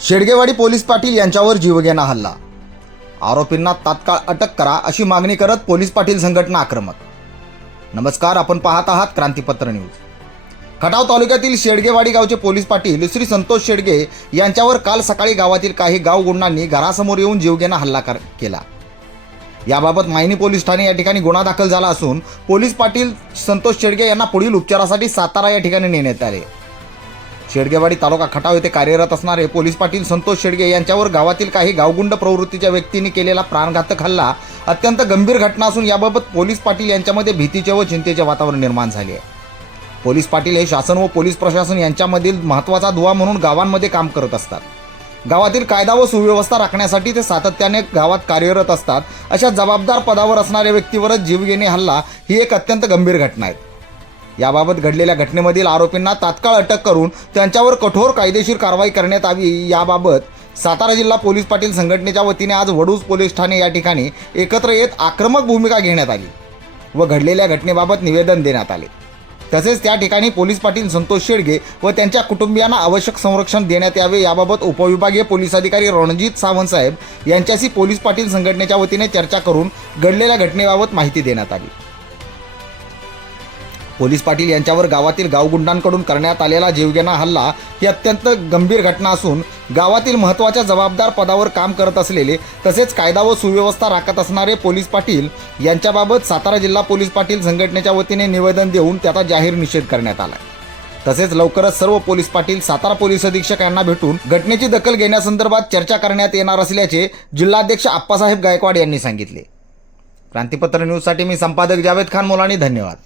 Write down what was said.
Shedgewadi police Patil यांच्यावर जीवघेणा हल्ला, आरोपींना तात्काळ अटक करा अशी मागणी करत पोलीस पाटील संघटना आक्रमक। नमस्कार, आपण पाहत आहात क्रांतीपत्र न्यूज। खटाव तालुक्यातील शेडगेवाडी गावचे पोलीस पाटील श्री संतोष शेडगे यांच्यावर काल सकाळी गावातील काही गावगुंडांनी घरासमोर येऊन जीवघेणा हल्ला केला। याबाबत मायनी पोलीस ठाणे या ठिकाणी गुन्हा दाखल झाला असून पोलीस पाटील संतोष शेडगे यांना पुढील उपचारासाठी सातारा या ठिकाणी नेण्यात आले। शेडगेवाडी तालुका खटाव येथे कार्यरत असणारे पोलीस पाटील संतोष शेडगे यांच्यावर गावातील काही गावगुंड प्रवृत्तीच्या व्यक्तींनी केलेला प्राणघातक हल्ला अत्यंत गंभीर घटना असून याबाबत पोलीस पाटील यांच्यामध्ये भीतीचे व चिंतेचे वातावरण निर्माण झाले आहे। पोलीस पाटील हे शासन व पोलीस प्रशासन यांच्यामधील महत्त्वाचा दुवा म्हणून गावांमध्ये काम करत असतात। गावातील कायदा व सुव्यवस्था राखण्यासाठी ते सातत्याने गावात कार्यरत असतात। अशा जबाबदार पदावर असणाऱ्या व्यक्तीवरच जीवघेणे हल्ला ही एक अत्यंत गंभीर घटना आहे। याबाबत घडलेल्या घटनेमधील आरोपींना तात्काळ अटक करून त्यांच्यावर कठोर कायदेशीर कारवाई करण्यात यावी, याबाबत सातारा जिल्हा पोलीस पाटील संघटनेच्या वतीने आज वडूज पोलीस ठाणे या ठिकाणी एकत्र येत आक्रमक भूमिका घेण्यात आली व घडलेल्या घटनेबाबत निवेदन देण्यात आले। तसेच त्या ठिकाणी पोलीस पाटील संतोष शेडगे व त्यांच्या कुटुंबियांना आवश्यक संरक्षण देण्यात यावे याबाबत उपविभागीय पोलीस अधिकारी रणजित सावंत साहेब यांच्याशी पोलीस पाटील संघटनेच्या वतीने चर्चा करून घडलेल्या घटनेबाबत माहिती देण्यात आली। पोलीस पाटील यांच्यावर गावातील गावगुंडांकडून करण्यात आलेला जीवघेणा हल्ला ही अत्यंत गंभीर घटना असून गावातील महत्त्वाच्या जबाबदार पदावर काम करत असलेले तसेच कायदा व सुव्यवस्था राखत असणारे पोलीस पाटील यांच्याबाबत सातारा जिल्हा पोलीस पाटील संघटनेच्या वतीने निवेदन देऊन त्याचा जाहीर निषेध करण्यात आला। तसेच लवकरच सर्व पोलीस पाटील सातारा पोलीस अधीक्षक यांना भेटून घटनेची दखल घेण्यासंदर्भात चर्चा करण्यात येणार असल्याचे जिल्हाध्यक्ष आप्पासाहेब गायकवाड यांनी सांगितले। क्रांतीपत्र न्यूजसाठी मी संपादक जावेद खान मोलानी, धन्यवाद।